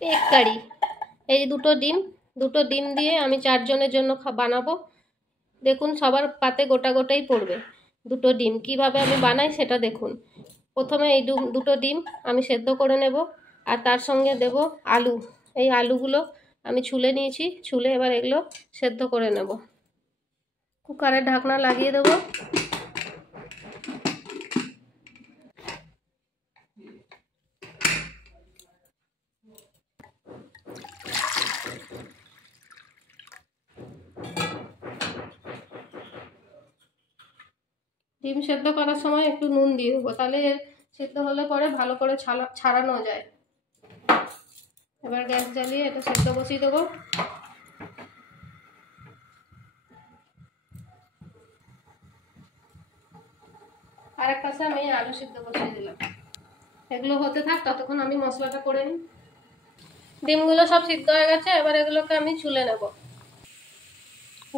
এক কারি। এই দুটো ডিম দিয়ে আমি 4 জনের জন্য বানাবো। দেখুন সবার পাতে গোটা গোটাই পড়বে। দুটো ডিম কিভাবে আমি বানাই সেটা দেখুন। প্রথমে এই দুটো ডিম আমি সেদ্ধ করে নেব, আর তার সঙ্গে দেব আলু। এই আলুগুলো আমি ছুলে নিয়েছি, ছুলে এবার এগুলো সেদ্ধ করে নেব। কুকারের ঢাকনা লাগিয়ে দেব। ডিম সেদ্ধ করার সময় একটু নুন দিয়ে দেবো, তাহলে সেদ্ধ হলে পরে ভালো করে ছাড়ানো যায়। এবার গ্যাস জ্বালিয়ে এটা সেদ্ধ বসিয়ে দেবো। আর এক পাশে আমি আলু সিদ্ধ বসিয়ে দিলাম। এগুলো হতে থাক, ততক্ষণ আমি মশলাটা করে নিই। ডিমগুলো সব সিদ্ধ হয়ে গেছে, এবার এগুলোকে আমি ছুলে নেব।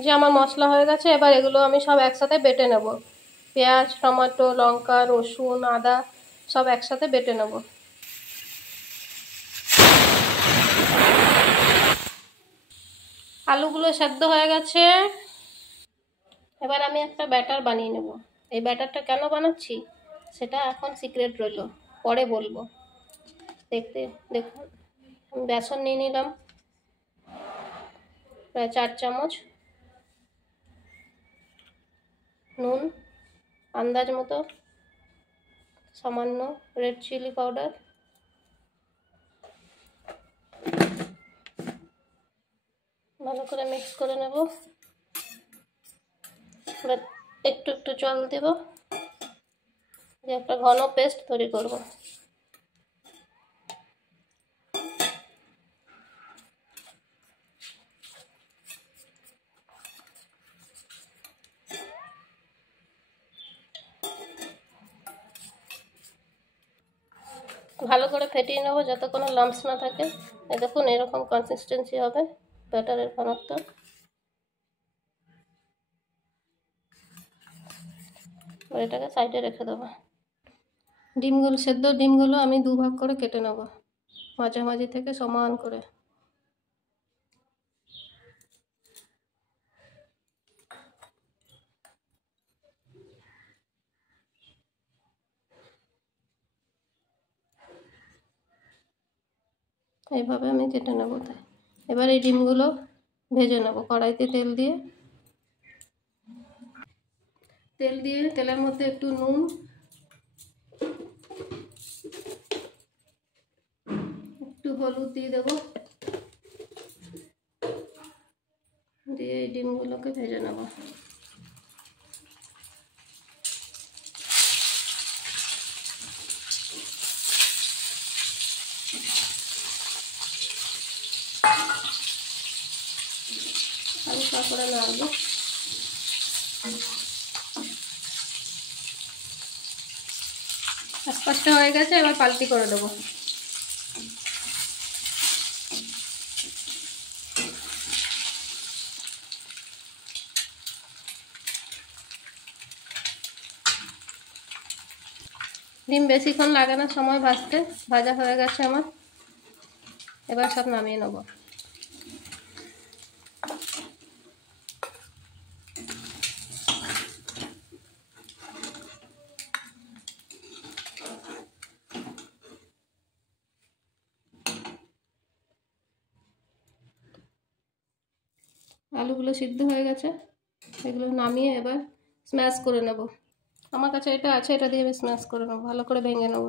যে আমার মশলা হয়ে গেছে, এবার এগুলো আমি সব একসাথে বেটে নেব। পেঁয়াজ, টমেটো, লঙ্কা, রসুন, আদা সব একসাথে বেটে নেব। আলুগুলো সেদ্ধ হয়ে গেছে, এবার আমি একটা ব্যাটার বানিয়ে নেব। এই ব্যাটারটা কেন বানাচ্ছি সেটা এখন সিক্রেট রইল, পরে বলবো। দেখুন আমি বেসন নিয়ে নিলাম প্রায় 4 চামচ, নুন আন্দাজ মতো, সামান্য রেড চিলি পাউডার, ভালো করে মিক্স করে নেব। এবার একটু একটু জল দেব, দিয়ে একটা ঘন পেস্ট তৈরি করব। ভালো করে ফেটিয়ে নেব যাতে কোনো লাম্পস না থাকে। এই দেখুন এরকম কনসিস্টেন্সি হবে ব্যাটারের ঘনত্ব। এটাকে সাইডে রেখে দেবো। ডিমগুলো আমি 2 ভাগ করে কেটে নেব, মাঝামাঝি থেকে সমান করে। এইভাবে আমি কেটে নেব। এবার এই ডিমগুলো ভেজে নেব কড়াইতে। তেলের মধ্যে একটু নুন, একটু হলুদ দিয়ে দেবো, দিয়ে এই ডিমগুলোকে ভেজে নেব। হালকা করে নাড়বো। এক পাশটা হয়ে গেছে, এবার পাল্টি করে দেবো। ডিম বেশিক্ষণ লাগে না সময় ভাজতে, ভাজা হয়ে গেছে আমার। এবার সব নামিয়ে নেব। আলুগুলো সিদ্ধ হয়ে গেছে, এগুলো নামিয়ে এবার স্ম্যাশ করে নেব। আমার কাছে এটা আছে, এটা দিয়ে আমি স্ম্যাশ করে নেব, ভালো করে ভেঙে নেব।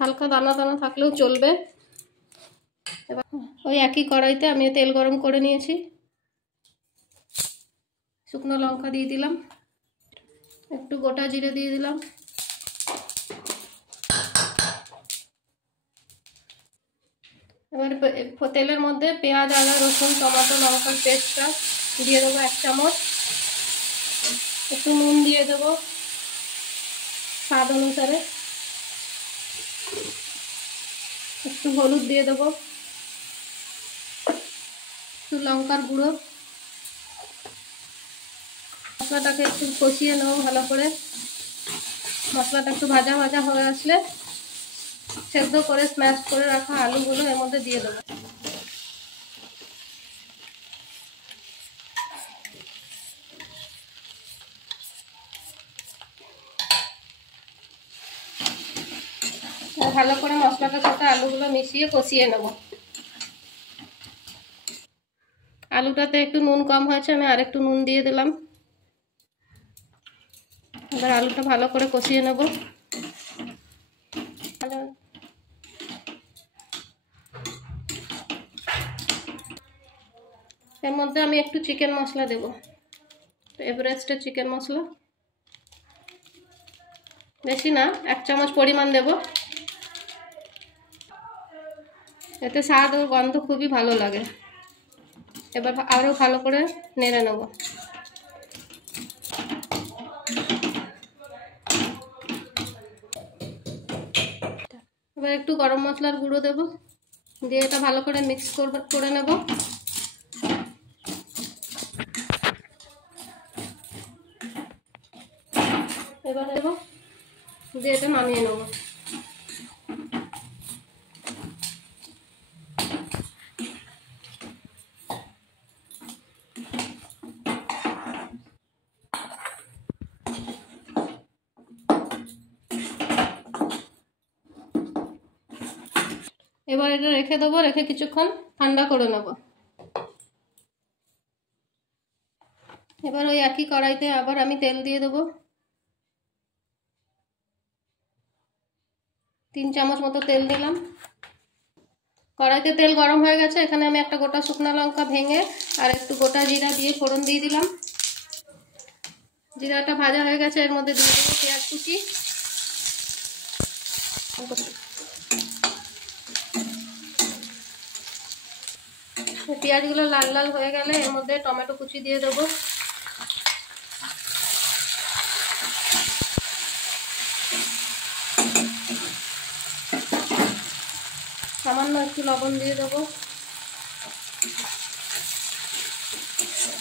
হালকা দানা দানা থাকলেও চলবে। এবার ওই একই কড়াইতে আমি তেল গরম করে নিয়েছি, শুকনো লঙ্কা দিয়ে দিলাম, একটু গোটা জিরে দিয়ে দিলাম, এবার তেলের মধ্যে পেঁয়াজ, আদা, রসুন, টমেটো, লঙ্কার পেস্টটা দিয়ে দেবো 1 চামচ, একটু নুন দিয়ে দেবো স্বাদ অনুসারে, একটু হলুদ দিয়ে দেবো, একটু লঙ্কার গুঁড়ো, মশলাটাকে একটু কষিয়ে নেবো ভালো করে। মশলাটা একটু ভাজা ভাজা হয়ে আসলে সেদ্ধ করে স্ম্যাশ করে রাখা আলুগুলো এর মধ্যে দিয়ে দেবো। ভালো করে মশলাটার সাথে আলুগুলো মিশিয়ে কষিয়ে নেব। আলুটাতে একটু নুন কম হয়েছে, আমি আরেকটু নুন দিয়ে দিলাম। এবার আলুটা ভালো করে কষিয়ে নেব। এর মধ্যে আমি একটু চিকেন মশলা দেব, এভারেস্টের চিকেন মশলা, বেশি না, 1 চামচ পরিমাণ দেব। এতে স্বাদ ও গন্ধ খুবই ভালো লাগে। এবার আরও ভালো করে নেড়ে নেব। এবার একটু গরম মশলার গুঁড়ো দেব, দিয়ে এটা ভালো করে মিক্স করে নেব। এবার দেব, দিয়ে এটা নামিয়ে নেব। এবার এটা রেখে দেবো, রেখে কিছুক্ষণ ঠান্ডা করে নেব। এবার ওই একই কড়াইতে আবার আমি তেল দিয়ে দেবো, 3 চামচ মতো তেল দিলাম। কড়াইতে তেল গরম হয়ে গেছে, এখানে আমি একটা গোটা শুকনো লঙ্কা ভেঙে আর একটু গোটা জিরা দিয়ে ফোড়ন দিয়ে দিলাম। জিরাটা ভাজা হয়ে গেছে, এর মধ্যে দিয়ে দেবো পেঁয়াজ কুচি। পেঁয়াজগুলো লাল লাল হয়ে গেলে এর মধ্যে টমেটো কুচি দিয়ে দেবো। সামান্য একটু লবণ দিয়ে দেবো,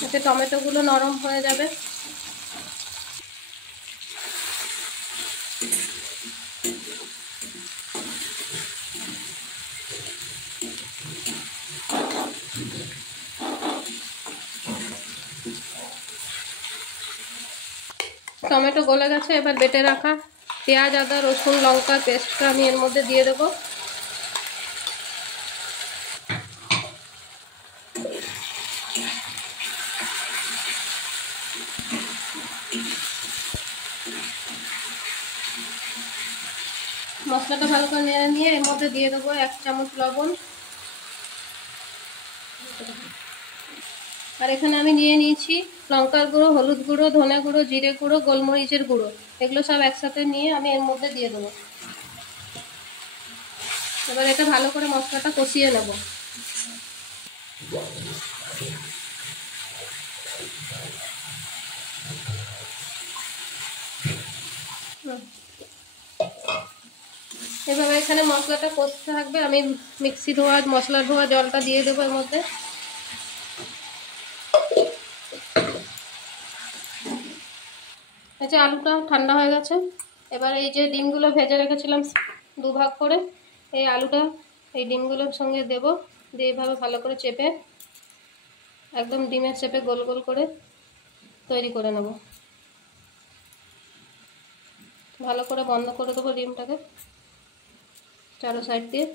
এতে টমেটোগুলো নরম হয়ে যাবে। টমেটো গলে গেছে, এবার বেটে রাখা পেঁয়াজ আদা রসুন লঙ্কা পেস্টটা আমি এর মধ্যে দিয়ে দেবো। মশলাটা ভালো করে নেড়ে নিয়ে এর মধ্যে দিয়ে দেবো 1 চামচ লবণ। আর এখানে আমি নিয়ে নিয়েছি লঙ্কার গুঁড়ো, হলুদ গুঁড়ো, ধনে গুঁড়ো, জিরে গুঁড়ো, গোলমরিচের গুঁড়ো। এগুলো সব একসাথে নিয়ে আমি এর মধ্যে দিয়ে দেবো। এবার এটা ভালো করে মশলাটা কষিয়ে নেব। এভাবে এখানে মশলাটা কষতে থাকবে, আমি মিক্সি ধোয়া মশলা ধোয়া জলটা দিয়ে দেবো এর মধ্যে। এই যে আলুটা ঠান্ডা হয়ে গেছে, এবার এই যে ডিমগুলো ভেজে রেখেছিলাম 2 ভাগ করে, এই আলুটা এই ডিমগুলোর সঙ্গে দেব, দিয়ে এইভাবে ভালো করে চেপে একদম ডিমের চেপে গোল গোল করে তৈরি করে নেব। ভালো করে বন্ধ করে দেবো ডিমটাকে চারো সাইড দিয়ে।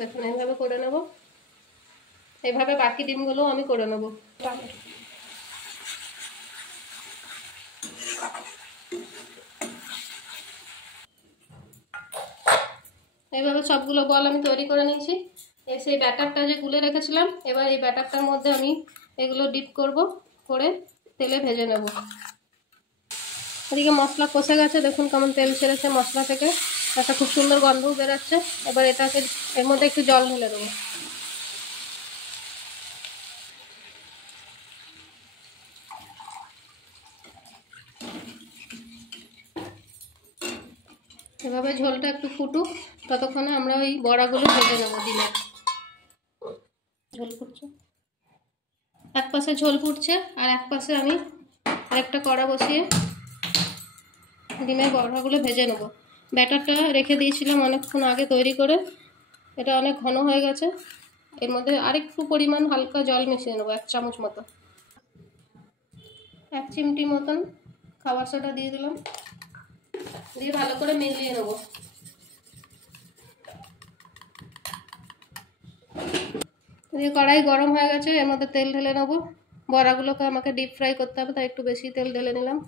দেখুন এইভাবে করে নেব, এইভাবে বাকি ডিমগুলো আমি করে নেব। এইভাবে সবগুলো বল আমি তৈরি করে নিয়েছি। সেই ব্যাটারটা যে গুলে রেখেছিলাম, এবার এই ব্যাটারটার মধ্যে আমি এগুলো ডিপ করব, করে তেলে ভেজে নেব। এদিকে মশলা কষে গেছে, দেখুন কেমন তেল ছেড়েছে মশলা থেকে, একটা খুব সুন্দর গন্ধও বেরোচ্ছে। এবার এটাকে এর মধ্যে একটু জল ঢেলে দেবো। এভাবে ঝোলটা একটু ফুটুক, ততক্ষণে আমরা ওই বড়াগুলো ভেজে নেবো। ডিমের ঝোল ফুটছে, এক পাশে ঝোল ফুটছে আর এক পাশে আমি আরেকটা কড়া বসিয়ে ডিমের বড়াগুলো ভেজে নেবো। ব্যাটারটা রেখে দিয়েছিলাম অনেকক্ষণ আগে তৈরি করে, এটা অনেক ঘন হয়ে গেছে। এর মধ্যে আরেকটু পরিমাণ হালকা জল মিশিয়ে নেবো, 1 চামচ মতো। 1 চিমটি মতন খাবার সোডা দিয়ে দিলাম, দিয়ে ভালো করে মিলিয়ে নেবো। দিয়ে কড়াই গরম হয়ে গেছে, এর মধ্যে তেল ঢেলে নেবো। বড়াগুলোকে আমাকে ডিপ ফ্রাই করতে হবে, তাই একটু বেশি তেল ঢেলে নিলাম।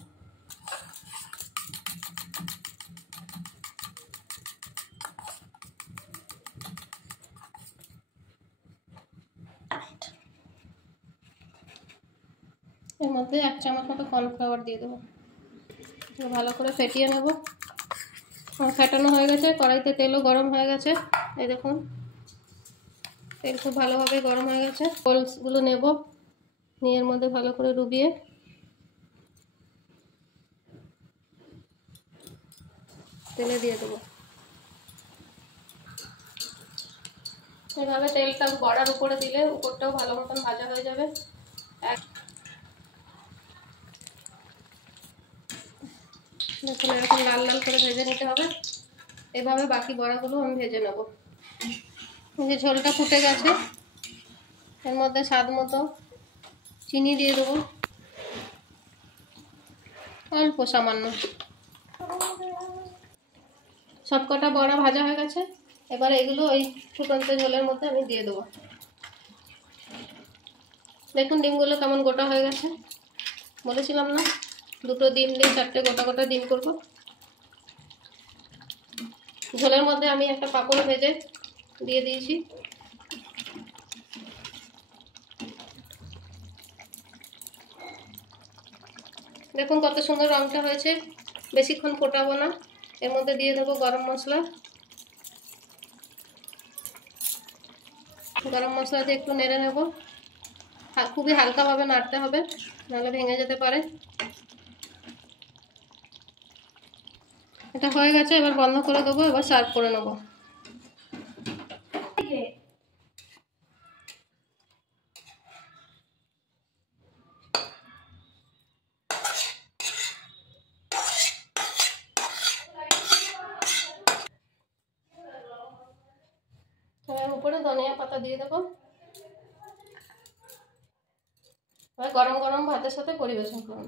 এর মধ্যে 1 চামচ মতো কর্নফ্লাওয়ার দিয়ে দেবো, ভালো করে ফেটিয়ে নেব। ফেটানো হয়ে গেছে, কড়াইতে তেলও গরম হয়ে গেছে। এই দেখুন তেল খুব ভালোভাবে গরম হয়ে গেছে। রোলসগুলো নেব, নিয়ে এর মধ্যে ভালো করে ডুবিয়ে তেলে দিয়ে দেবো। এভাবে তেলটা বড়ার উপরে দিলে উপরটাও ভালো মতন ভাজা হয়ে যাবে। দেখুন এরকম লাল লাল করে ভেজে নিতে হবে। এভাবে বাকি বড়াগুলো আমি ভেজে নেব। যে ঝোলটা ফুটে গেছে, এর মধ্যে স্বাদ মতো চিনি দিয়ে দেবো, অল্প সামান্য। সবকটা বড়া ভাজা হয়ে গেছে, এবার এগুলো ওই ফুটন্ত ঝোলের মধ্যে আমি দিয়ে দেবো। দেখুন ডিমগুলো কেমন গোটা হয়ে গেছে, বলেছিলাম না 2টো ডিম দিয়ে 4টে গোটা গোটা ডিম করব। ঝোলের মধ্যে আমি একটা পাঁপড় ভেজে দিয়ে দিয়েছি। দেখুন কত সুন্দর রংটা হয়েছে, বেশিক্ষণ ফোটাবো না। এর মধ্যে দিয়ে দেবো গরম মশলা। গরম মশলা দিয়ে একটু নেড়ে নেব, খুবই হালকাভাবে নাড়তে হবে, নাহলে ভেঙে যেতে পারে। এটা হয়ে গেছে, এবার বন্ধ করে দেবো, এবার সার্ভ করে নেব। এবার উপরে ধনিয়া পাতা দিয়ে দেবো। গরম গরম ভাতের সাথে পরিবেশন করুন।